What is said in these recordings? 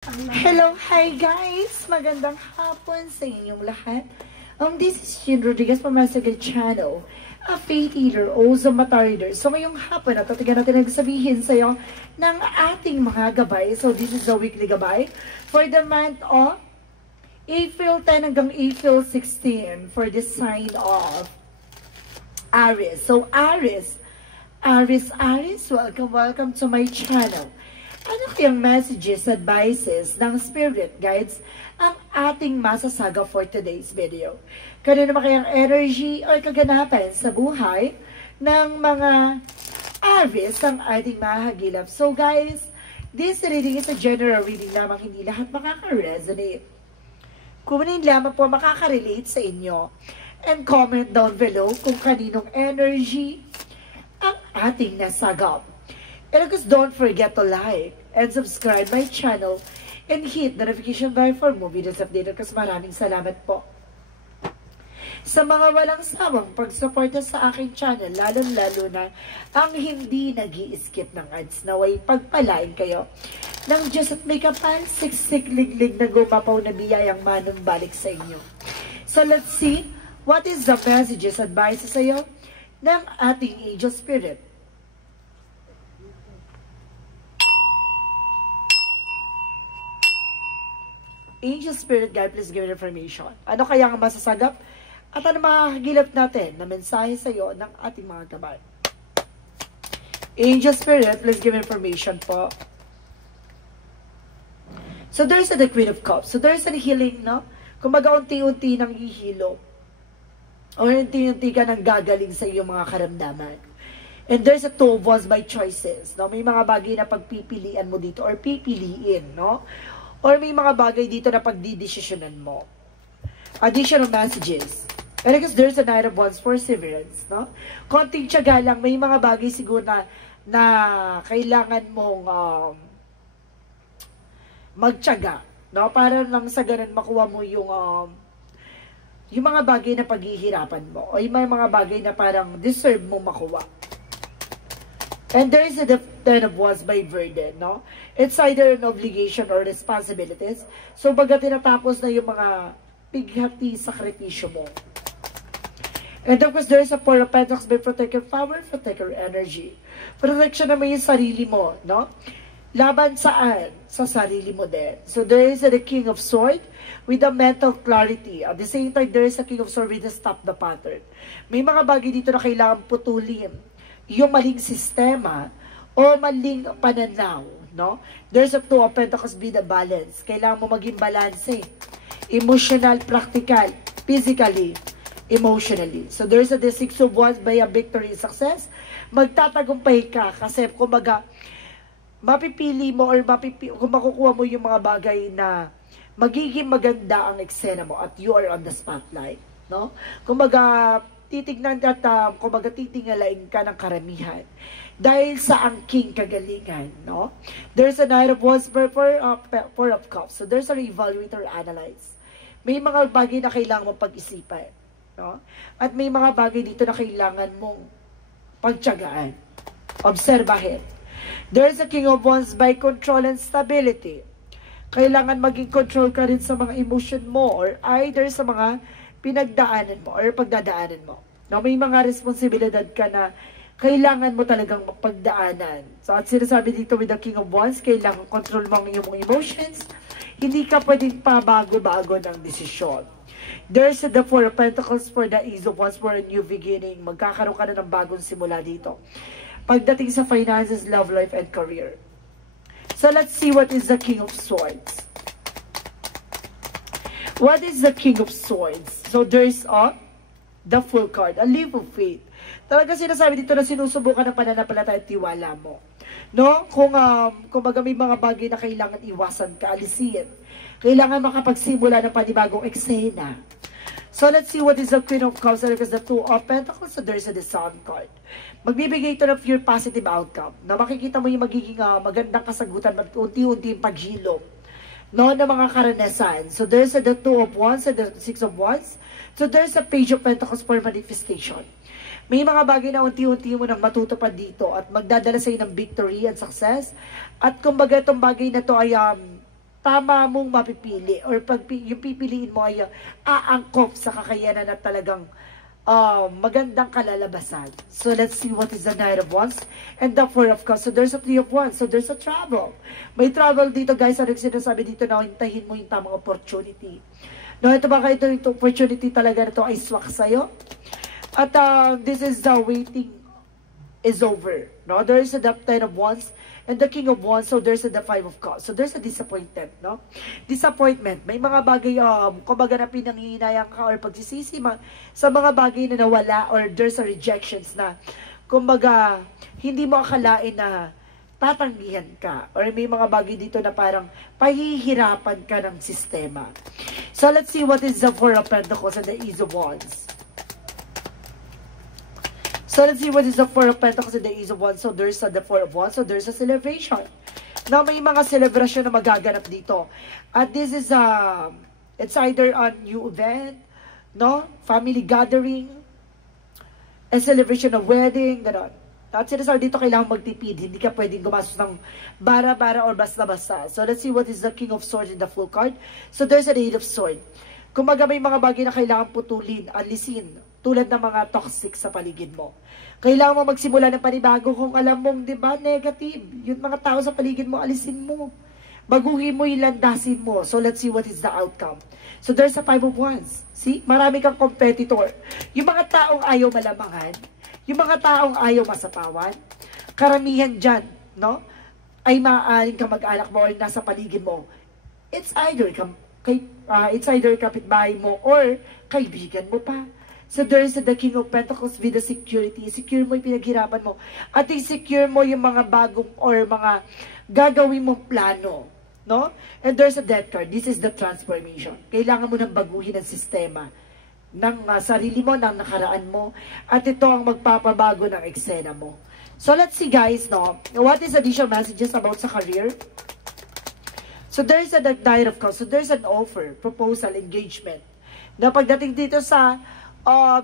Hello, hi guys! Magandang hapon sa inyong lahat. This is Shin Rodriguez from Masagal Channel, a faith healer, also mata reader. So ngayong hapon, natatigan natin nagsabihin sa iyo ng ating mga gabay. So this is a weekly gabay for the month of April 10 hanggang April 16 for the sign of Aries. So Aries, welcome to my channel. Ano kayang messages, advices ng spirit guides ang ating masasaga for today's video? Kanino ba kayang energy o kaganapan sa buhay ng mga Aries ang ating mahagilap? So guys, this reading is a general reading lamang, hindi lahat makaka-resonate. Kunin lamang po makaka-relate sa inyo. And comment down below kung kaninong energy ang ating nasagap. And of course, don't forget to like and subscribe my channel and hit the notification bell for more videos updated. Kasi maraming salamat po sa mga walang sawang pagsuporta sa aking channel, lalong-lalo na ang hindi nag-i-skip ng ads. Naway pagpalain kayo ng Diyos at may kapal, siksik, liglig na gumapaw na biyayang manumbalik sa inyo. So let's see what is the messages, advices sa iyo ng ating angel spirit. Angel Spirit Guide, please give information. Ano kaya ang masasagap at ano makakagilap natin na mensahe sa iyo ng ating mga gabay? Angel Spirit, please give information po. So there's the Queen of Cups. So there's a healing, no? Kumbaga unti-unti nang hihilo. O unti-unti ka nang gagaling sa iyong mga karamdaman. And there's a Two of Wands by choices. No? May mga bagay na pagpipilian mo dito or pipiliin, no? Or may mga bagay dito na pagdidesisyonan mo. Additional messages. And I guess there's a Knight of Wands, perseverance, no? Konting tiyaga lang, may mga bagay siguro na kailangan mong magtiyaga, no? Para lang sa ganun makuha mo yung mga bagay na paghihirapan mo. O yung mga bagay na parang deserve mo makuha. And there is the Ten of Wands by burden, no? It's either an obligation or responsibilities. So, baga tinatapos na yung mga pighati, sakripisyo mo. And of course, there is a Four of Pentacles by protect your power, protect your energy. Protection naman yung sarili mo, no? Laban saan? Sa sarili mo din. So, there is the King of Swords with a mental clarity. At the same time, there is a King of Swords with a stop the pattern. May mga bagay dito na kailangan putulin yung maling sistema o maling pananaw, no? There's a Two of Pentacles be the balance. Kailangan mo maging balance, emotional, practical, physically, emotionally. So there's a the Six of Wands by a victory, success. Magtatagumpay ka kasi kumbaga mapipili mo or kung makukuha mo yung mga bagay na magiging maganda ang eksena mo at you are on the spotlight, no? Kumbaga titignan at kumbaga titingalain ka ng karamihan dahil sa angking kagalingan, no? There's a Knight of Wands for Four of Cups. So there's a reevaluate or analyze. May mga bagay na kailangan mong pag-isipan, no? At may mga bagay dito na kailangan mong pagtiyagaan, obserbahin. There's a King of Wands by control and stability. Kailangan maging control ka rin sa mga emotion mo or either sa mga pinagdaanan mo or pagdadaanan mo. No, may mga responsibilidad ka na kailangan mo talagang pagdaanan. So, at sinasabi dito with the King of Wands, kailangan control mo ang iyong emotions. Hindi ka pwedeng pabago-bago ng desisyon. There's the Four of Pentacles for the Ace of Wands for a new beginning. Magkakaroon ka na ng bagong simula dito. Pagdating sa finances, love life, and career. So, let's see what is the King of Swords. What is the King of Swords? So, there's the Full card, a leap of faith. Talaga sinasabi dito na sinusubukan ng pananampalataya at tiwala mo. No? Kung baga may mga bagay na kailangan iwasan ka, alisin. Kailangan makapagsimula ng panibagong eksena. So, let's see what is the Queen of Cups because the Two of Pentacles, so there's the Sun card. Magbibigay ito ng pure positive outcome. Na makikita mo yung magiging magandang kasagutan, unti-unti yung paghilom, no, ng mga karanasan. So, there's the Two of Wands and the Six of Wands. So, there's a Page of Pentacles for manifestation. May mga bagay na unti-unti mo nang matutupad dito at magdadala sa iyo ng victory and success. At kumbaga itong bagay na to ay tama mong mapipili or yung pipiliin mo ay aangkop sa kakayanan at talagang magandang kalalabasan. So let's see what is the Knight of Wands and the Four of Cups. So there's a Three of Wands. So there's a travel. May travel dito guys. Ano yung sinasabi dito na hintahin mo yung tamang opportunity. No, ito baka ito yung opportunity talaga na ito ay swak sa'yo. At this is the waiting is over. No, there is a Ten of Wands and the King of Wands. So there's the Five of Cups. So there's a disappointment, no? Disappointment. May mga bagay kumbaga na pinanghihinayang ka or pagsisisi sa mga bagay na nawala or there's a rejections na kumbaga hindi mo akalain na tatanggihan ka or may mga bagay dito na parang pahihirapan ka ng sistema. So let's see what is the Four of Pentacles and the Ace of Wands. So let's see what is the Four of Pentacles and the Ace of Wands. So there's the Four of Wands. So there's a celebration. Now may mga celebration na magaganap dito. At this is it's either a new event, no? Family gathering, a celebration of wedding, gano'n. At sinasabi dito kailangan magtipid. Hindi ka pwedeng gumastos ng bara-bara or basta-basta. So let's see what is the King of Swords in the full card. So there's an Eight of Swords. Kumaga may mga bagay na kailangan putulin, alisin, tulad ng mga toxic sa paligid mo. Kailangan mo magsimula ng panibago kung alam mong, di ba, negative. Yung mga tao sa paligid mo, alisin mo. Baguhin mo, ilandasin mo. So let's see what is the outcome. So there's a Five of Wands. See? Marami kang competitor. Yung mga taong ayaw malamangan, yung mga taong ayaw masapawan, karamihan dyan, no? Ay maaaring kamag-anak mo or nasa paligid mo. It's either kapitbahay mo or kaibigan mo pa. So there's the King of Pentacles with the security. Secure mo yung pinaghirapan mo. At i-secure mo yung mga bagong or mga gagawin mong plano. No? And there's a Death card. This is the transformation. Kailangan mo nang baguhin ang sistema ng sarili mo, ng nakaraan mo. At ito ang magpapabago ng eksena mo. So let's see guys, no? What is additional messages about sa career? So there's a Knight of Cups. So there's an offer, proposal, engagement. Na pagdating dito sa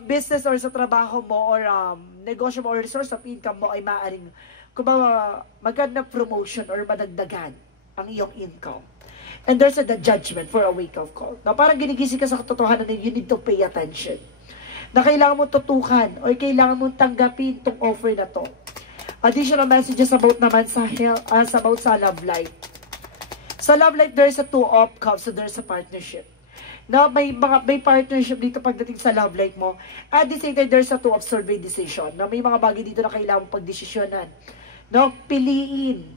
business or sa trabaho mo or negosyo mo or source of income mo ay maaaring maganda promotion or madagdagan ang iyong income. And there's the judgment for a wake-up call. Na parang ginigising ka sa katotohanan na you need to pay attention. Na kailangan mo tutukan or kailangan mo tanggapin itong offer na to. Additional messages about naman sa about sa love life. Sa love life, there's a Two of Cups, so there's a partnership. Na may partnership dito pagdating sa love life mo. At the same time, there's a Two of Swords decision. Na may mga bagay dito na kailangan mong pagdesisyonan. No, piliin.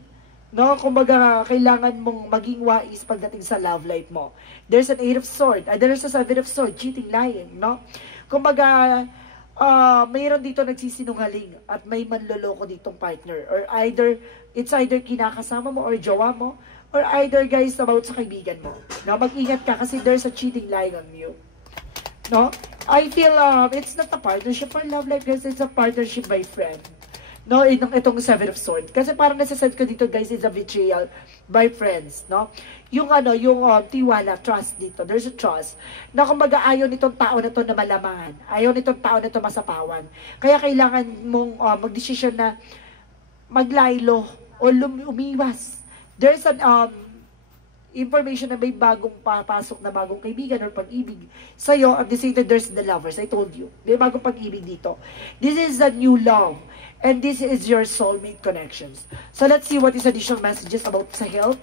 No, kumbaga kailangan mong maging wais pagdating sa love life mo. There's an Eight of Swords, there's a Seven of Swords, cheating, lying, no? Kumbaga mayroon dito nagsisinungaling at may manloloko ditong partner or it's either kinakasama mo or jowa mo or either guys about sa kaibigan mo. No, mag-ingat ka kasi there's a cheating lying on you. No? I feel it's not a partnership for love life guys, it's a partnership by friend. No, itong Seven of Swords. Kasi parang nasa-sense ko dito guys is a betrayal by friends, no? Yung tiwala, trust dito. There's a trust. Na kumbaga ayaw nitong tao na to na malamangan. Ayaw nitong tao na to masapawan. Kaya kailangan mong magdesisyon na maglaylo o umiwas. There's an information na may bagong papasok na bagong kaibigan or pag-ibig sa'yo. At the same time, there's the lovers. I told you. May bagong pag-ibig dito. This is a new love. And this is your soulmate connections. So let's see what is additional messages about sa health.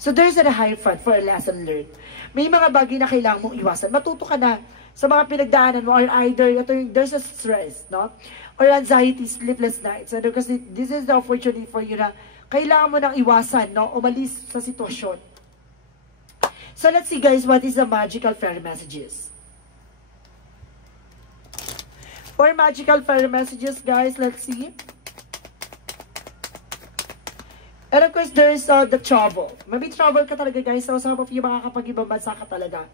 So there's a Hierophant for a lesson learned. May mga bagay na kailangan mong iwasan. Matuto ka na sa mga pinagdaanan mo or either there's a stress, no? Or anxiety, sleepless nights. And because this is the opportunity for you na kailangan mo nang iwasan, no? Umalis sa sitwasyon. So let's see guys, what is the magical fairy messages? For magical fairy messages, guys, let's see. And of course, there's the travel. Maybe travel ka talaga, guys. So, some of you makakapag-ibang bansa ka talaga.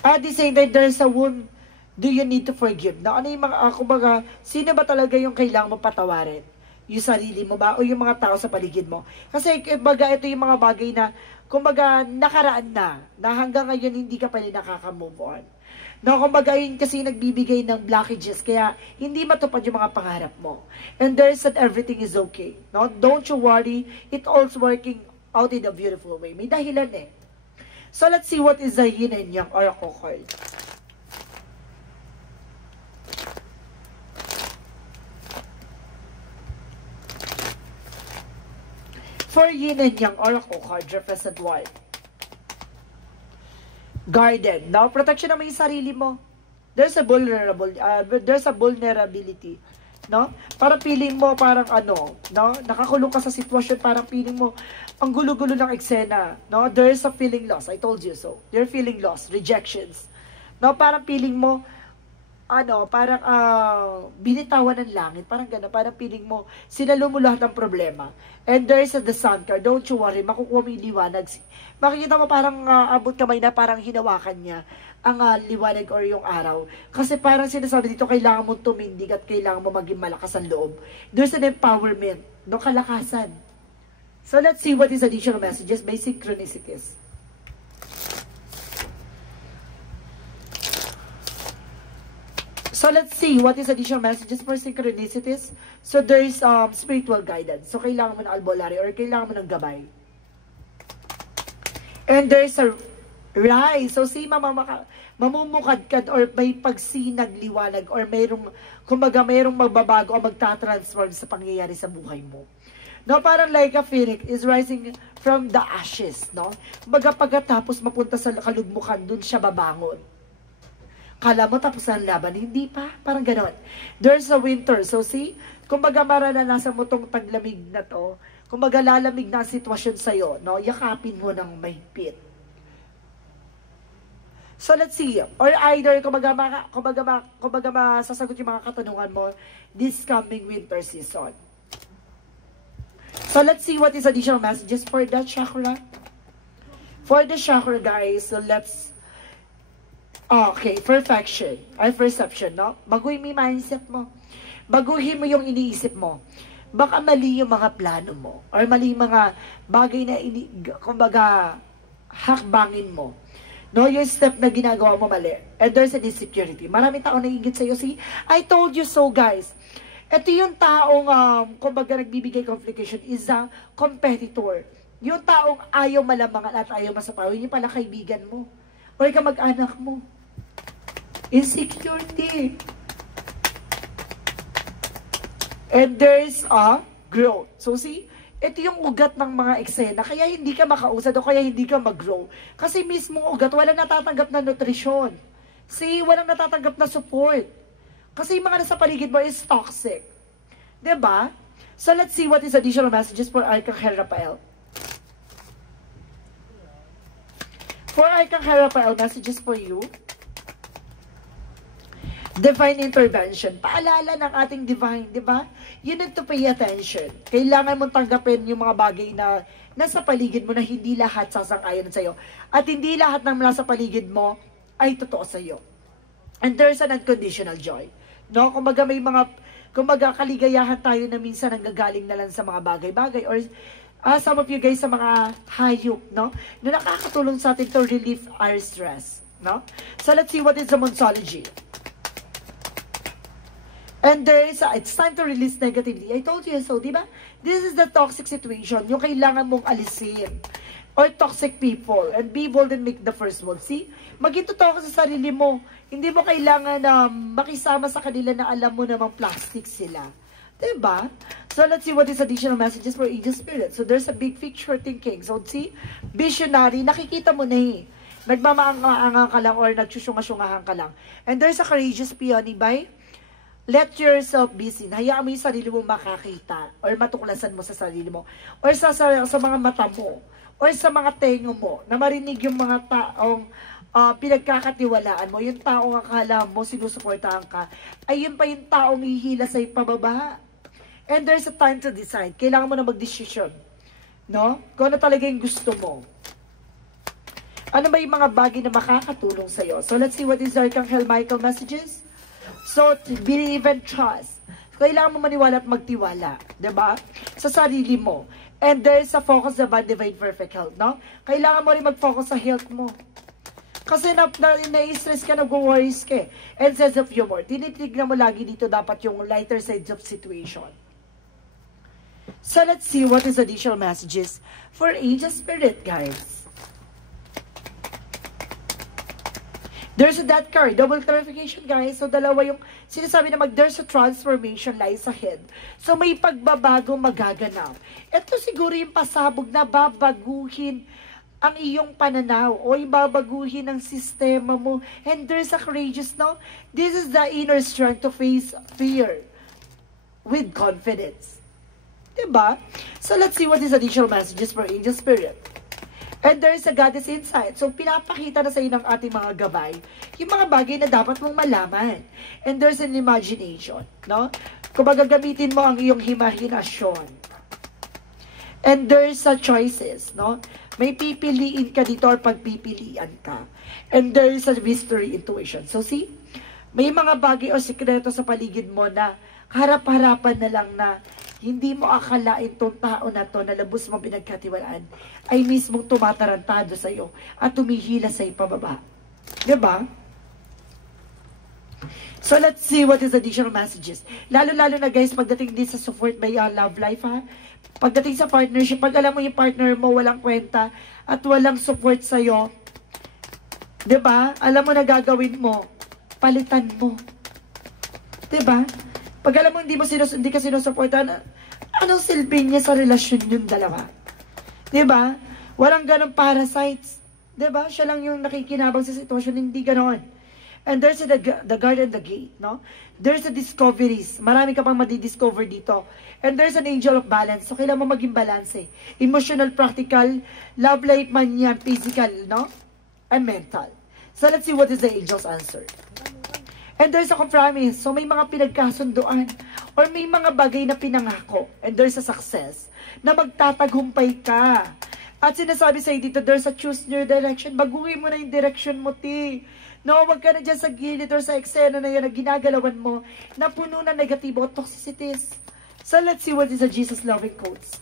At the same time, there's a whom do you need to forgive? Na ano yung mga, kumbaga, sino ba talaga yung kailangan mo patawarin? Yung sarili mo ba? O yung mga tao sa paligid mo? Kasi, kumbaga, ito yung mga bagay na, kumbaga, nakaraan na hanggang ngayon hindi ka pa rin nakaka-move on. No, kumbaga yun kasi nagbibigay ng blockages kaya hindi matupad yung mga pangarap mo. And there's that everything is okay. No, don't you worry. It all's working out in a beautiful way. May dahilan eh. So, let's see what is the yin and yang oracle card. For yin and yang oracle card, represent what? Garden. Now, protection naman yung sarili mo. There's a vulnerability. No? Parang feeling mo, parang ano, no? Nakakulong ka sa sitwasyon, parang feeling mo, ang gulo-gulo ng eksena, no? There's a feeling loss. I told you so. You're feeling lost. Rejections. No? Parang feeling mo, ano, parang binitawan ng langit. Parang gano'n. Parang feeling mo, sinalo mo lahat ng problema. And there's the sun card. Don't you worry. Makukuha mo yung liwanag. Makikita mo parang abot kamay na parang hinawakan niya ang liwanag or yung araw. Kasi parang sinasabi dito, kailangan mo tumindig at kailangan mo maging malakas ang loob. There's an empowerment. No, kalakasan. So let's see what is additional messages by synchronicities. So let's see what is additional messages for synchronicities. So there is spiritual guidance. So kailangan mo ng albolari or kailangan mo ng gabay. And there's a rise. So see, mamumukadkad or may pagsinag liwanag or mayroong, kumbaga mayroong magbabago o magtatransform sa pangyayari sa buhay mo. No, parang like a phoenix is rising from the ashes, no? Kumbaga pagkatapos mapunta sa kalugmukan, dun siya babangon. Kala mo tapos ang laban, hindi pa. Parang gano'n. There's a winter. So see, kumbaga maranasan mo tong taglamig na to, kumbaga lalamig na ang sitwasyon sa'yo, no? Yakapin mo ng mahigpit. So let's see. Or either, kumbaga masasagot yung mga katanungan mo this coming winter season. So let's see what is additional messages for the chakra. For the chakra, guys, so let's okay, perfection. Ay, perception, no? Baguhin mo yung mindset mo. Baguhin mo yung iniisip mo. Baka mali yung mga plano mo. Or mali yung mga bagay na, kumbaga, hakbangin mo. No, yung step na ginagawa mo mali. And there's an insecurity. Maraming tao naiingit sa'yo. See, I told you so, guys. Ito yung taong, kumbaga, nagbibigay complication is a competitor. Yung taong ayaw malamangan at ayaw masapaw. Yun yung pala kaibigan mo. Or kamag-anak mo. Insecurity. And there's a growth. So see, ito yung ugat ng mga eksena. Kaya hindi ka makausad o kaya hindi ka mag-grow. Kasi mismong ugat, walang natatanggap na nutrisyon. See, walang natatanggap na support. Kasi yung mga nasa paligid mo is toxic. Diba? So let's see what is additional messages for Archangel Raphael. For Archangel Raphael, messages for you. Divine intervention. Paalala ng ating divine, di ba? You need to pay attention. Kailangan mong tanggapin yung mga bagay na nasa paligid mo na hindi lahat sasang-ayon sa'yo. At hindi lahat ng nasa paligid mo ay totoo sa'yo. And there's an unconditional joy. No? Kumbaga may mga, kumbaga kaligayahan tayo na minsan nanggagaling na lang sa mga bagay-bagay or some of you guys sa mga hayop, no? Na nakakatulong sa atin to relieve our stress, no? So let's see what is the Monsology. And there is it's time to release negatively. I told you so, di ba? This is the toxic situation. Yung kailangan mong alisin. Or toxic people. And be bold and make the first move. See? Maging totoo ka sa sarili mo. Hindi mo kailangan na makisama sa kanila na alam mo namang plastic sila. Diba? So let's see what is additional messages for Angel Spirit. So there's a big picture thinking. So see? Visionary. Nakikita mo na eh. Nagmamaanga ka lang or nagsusyunga-syungahan ka lang. And there's a courageous peony by let yourself be seen. Hayaan mo yung sarili mo makakita or matuklasan mo sa sarili mo or sa mga mata mo or sa mga tengo mo na marinig yung mga taong pinagkakatiwalaan mo. Yung taong akala mo sinusuportahan ka ay yun pa yung taong hihila sa'yo pababa. And there's a time to decide. Kailangan mo na mag-decision. No? Kung ano talaga yung gusto mo. Ano ba yung mga bagay na makakatulong sa'yo? So let's see what is Archangel Michael messages. So, believe and trust. Kailangan mo maniwala at magtiwala. Diba? Sa sarili mo. And there is a focus about divine perfect health. No? Kailangan mo rin mag-focus sa health mo. Kasi na-stress ka, nag-worries ka. And sense of humor. Tinitignan mo lagi dito dapat yung lighter sides of situation. So let's see what is additional messages for angel spirit, guys. There's a death card, double clarification, guys. So dalawa yung sinasabi na there's a transformation lies ahead. So may pagbabago magaganap. Ito siguro yung pasabog na babaguhin ang iyong pananaw o ibabaguhin ang sistema mo. And there's a courageous, no? This is the inner strength to face fear with confidence. Diba? So let's see what is additional messages for angel spirit. And there is a goddess insight. So pinapakita na sa iyo ng ating mga gabay yung mga bagay na dapat mong malaman. And there's an imagination, no? Kung gagamitin mo ang iyong imahinasyon. And there's a choices, no? May pipiliin ka dito or pagpipilian ka. And there is a mystery intuition. So see, may mga bagay o sikreto sa paligid mo na harap-harapan na lang na hindi mo akalain tong tao na to na labos mong pinagkatiwalaan ay mismong tumatarantado sa iyo at tumihila sa ipababa. Diba? So let's see what is additional messages. Lalo-lalo na guys, pagdating din sa support may love life ha. Pagdating sa partnership, pag alam mo yung partner mo walang kwenta at walang support sa iyo, 'di ba? Alam mo na gagawin mo, palitan mo. 'Di ba? Pag alam mo hindi ka sinusuportahan, anong silbi niya sa relasyon yung dalawa? 'Di ba? Walang ganong parasites. 'Di ba? Siya lang yung nakikinabang sa sitwasyon, hindi ganon. And there's the guard and the gate, no? There's the discoveries. Marami ka pang madidiscover dito. And there's an angel of balance. So, kailangan mo maging balance eh. Emotional, practical, love life man yan, physical, no? And mental. So, let's see what is the angel's answer. And there's a compromise. So, may mga pinagkasunduan. Or may mga bagay na pinangako. And there's a success. Na magtatagumpay ka. At sinasabi sa'yo dito, there's a choose your direction. Baguhin mo na yung direction mo, ti. No, wag ka na dyan sa gilid or sa eksena na yan na ginagalawan mo na puno na negatibo at toxicities. So, let's see what is a Jesus loving quotes.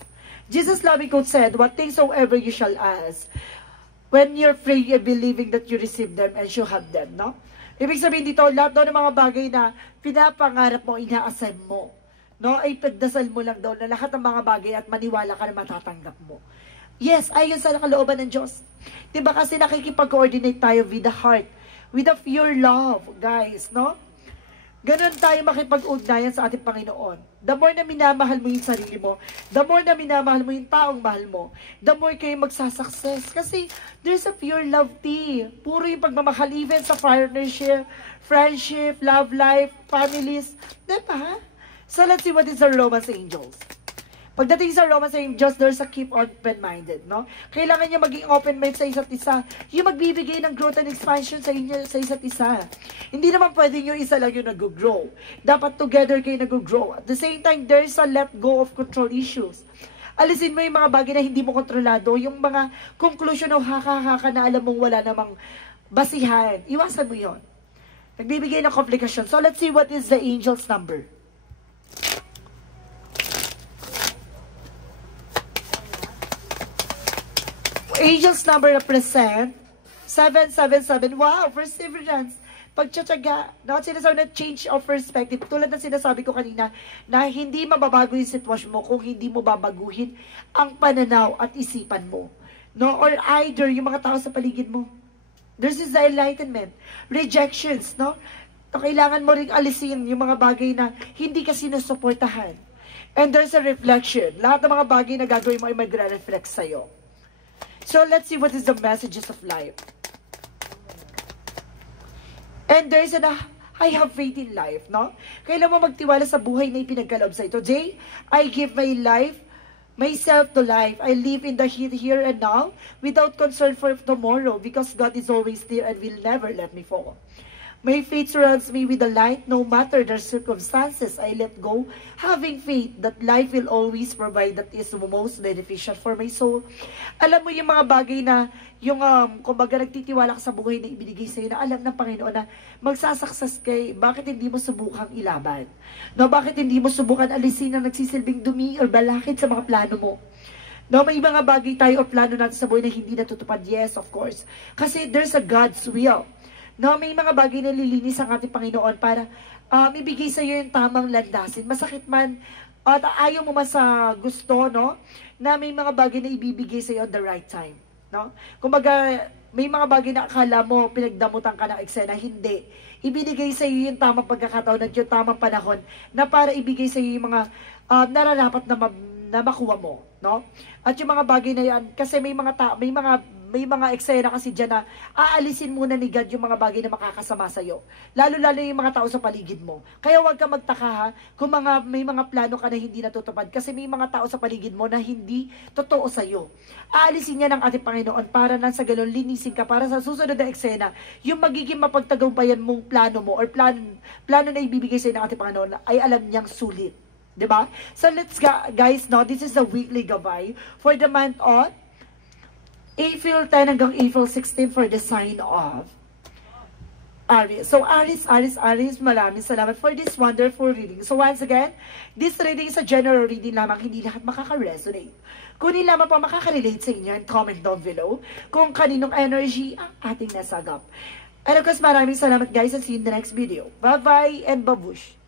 Jesus loving quote said, what things soever you shall ask, when you're free and believing that you receive them and you have them, no? Ibig sabihin dito, lahat daw ng mga bagay na pinapangarap mo, inaasal mo, no? Ay pagdasal mo lang daw na lahat ng mga bagay at maniwala ka na matatanggap mo. Yes, ayon sa kalooban ng Diyos. Diba kasi nakikipag-coordinate tayo with the heart, with the pure love, guys, no? Ganon tayo makipag-ugnayan sa ating Panginoon. The more na minamahal mo yung sarili mo, the more na minamahal mo yung taong mahal mo, the more kayo magsasucess. Kasi there's a pure love tea. Puro yung pagmamahal, even sa partnership, friendship, love life, families. Diba? So let's see what is the romance angels. Pagdating sa romance angels, there's a keep open-minded, no? Kailangan niya maging open-minded sa isa't isa. Yung magbibigay ng growth and expansion sa inyo, sa isa't isa. Hindi naman pwedeng yung isa lang yung nag-grow. Dapat together kayo nag-grow. At the same time, there's a let go of control issues. Alisin mo yung mga bagay na hindi mo kontrolado, yung mga conclusion o haka-haka na alam mong wala namang basihan. Iwasan mo yon. Nagbibigay ng komplikasyon. So, let's see what is the angel's number. Angels number represent 777. Wow, perseverance. Pagtsatsaga. No? Sinasabi na change of perspective. Tulad ng sinasabi ko kanina, na hindi mababago yung sitwasyon mo kung hindi mo babaguhin ang pananaw at isipan mo. No? Or either yung mga tao sa paligid mo. There's this enlightenment. Rejections. No? So, kailangan mo ring alisin yung mga bagay na hindi ka sinusuportahan. And there's a reflection. Lahat ng mga bagay na gagawin mo ay magre-reflect sa'yo. So, let's see what is the messages of life. And there is I have faith in life, no? Kailan mo magtiwala sa buhay na ipinagkaloob sa ito. Jay, I give my life, myself to life. I live in the here and now without concern for tomorrow because God is always there and will never let me fall. My faith surrounds me with the light no matter the circumstances I let go, having faith that life will always provide that is most beneficial for my soul. Alam mo yung mga bagay na, yung kumbaga nagtitiwala ka sa buhay na ibinigay sa'yo na alam ng Panginoon na magsasucess kay, bakit hindi mo subukang ilaban? No, bakit hindi mo subukan alisin ang nagsisilbing dumi or balakid sa mga plano mo? No, may mga bagay tayo o plano natin sa buhay na hindi natutupad. Yes, of course. Kasi there's a God's will. No, may mga bagay na lilinis ang ating Panginoon para ibigay sa iyo yung tamang landasin. Masakit man, At ayaw mo man sa gusto, no? Na may mga bagay na ibibigay sa'yo on the right time, no? Kumbaga, may mga bagay na akala mo, pinagdamutan ka ng eksena, hindi. Ibinigay sa'yo yung tamang pagkakataon at yung tamang panahon na para ibigay sa'yo yung mga nararapat na makuha mo, no? At yung mga bagay na yan, kasi may mga eksena kasi dyan na aalisin muna ni God yung mga bagay na makakasama sa'yo. Lalo-lalo yung mga tao sa paligid mo. Kaya huwag ka magtaka ha, kung may mga plano ka na hindi natutupad kasi may mga tao sa paligid mo na hindi totoo sa'yo. Aalisin niya ng ating Panginoon para nang sa ganun linisin ka para sa susunod na eksena, yung magiging mapagtagumpayan mong plano mo or plano na ibibigay sa'yo ng ating Panginoon ay alam niyang sulit. Diba? So let's guys, no, this is the weekly gabay for the month of April 10 hanggang April 16 for the sign of Aries. So Aries, maraming salamat for this wonderful reading. So once again, this reading is a general reading lamang, hindi lahat makaka-resonate. Kunin lamang pa makaka-relate sa inyo and comment down below kung kaninong energy ang ating nasagap. And of course, maraming salamat guys and see you in the next video. Bye-bye and babush!